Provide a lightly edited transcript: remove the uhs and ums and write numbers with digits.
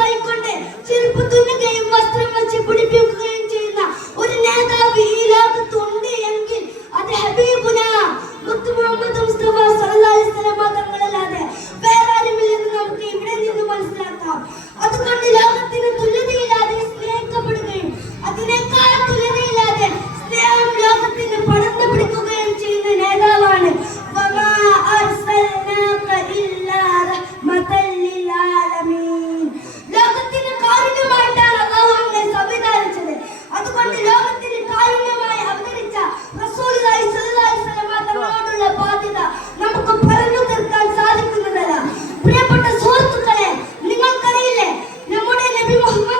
കൈക്കൊണ്ട് ചെരുപ്പ് തുന്നുകയും വസ്ത്രം വച്ച് പിടിപ്പിക്കുകയും ചെയ്യുന്ന ഒരു നേതാവ് ഈ ലോകത്തുണ്ട് എങ്കിൽ അത് ഹബീബുന മുത്ത് മുഹമ്മദ് മുസ്തഫ സല്ലല്ലാഹു അലൈഹി വസല്ലം തങ്ങളല്ലാതെ വേറെ ആരുമില്ലെന്ന് നമുക്ക് ഇവിടെ നിന്ന് മനസ്സിലാക്കാം. അതുകൊണ്ട് ലോകത്തിന് തുല്യതയില്ലാതെ സ്നേഹിക്കപ്പെടുകയും അതിനേക്കാൾ തുല്യതയില്ലാതെ സ്നേഹം ലോകത്തിന് പടർന്നു പിടിക്കുകയും ചെയ്യുന്ന നേതാവാണ്. വമാ അർസൽനാക ഇല്ലാ റഹ്മതൻ ലിൽ ആലമീൻ. ലോകത്തിന് കാരുണ്യമായിട്ടാണ് അല്ലാഹു നമ്മെ സംവിധാനിച്ചത്. അതുകൊണ്ട് ലോകത്തിന് കാരുണ്യമായി അവതരിച്ച റസൂലുള്ളാഹി സ്വല്ലല്ലാഹു അലൈഹി വസല്ലം തങ്ങളോടുള്ള ബാധ്യത നമുക്ക് പറഞ്ഞു തീർക്കാൻ സാധിക്കുന്നതല്ല. പ്രിയപ്പെട്ട സുഹൃത്തുക്കളെ, നിങ്ങൾക്കറിയില്ലേ നമ്മുടെ നബി മുഹമ്മദ്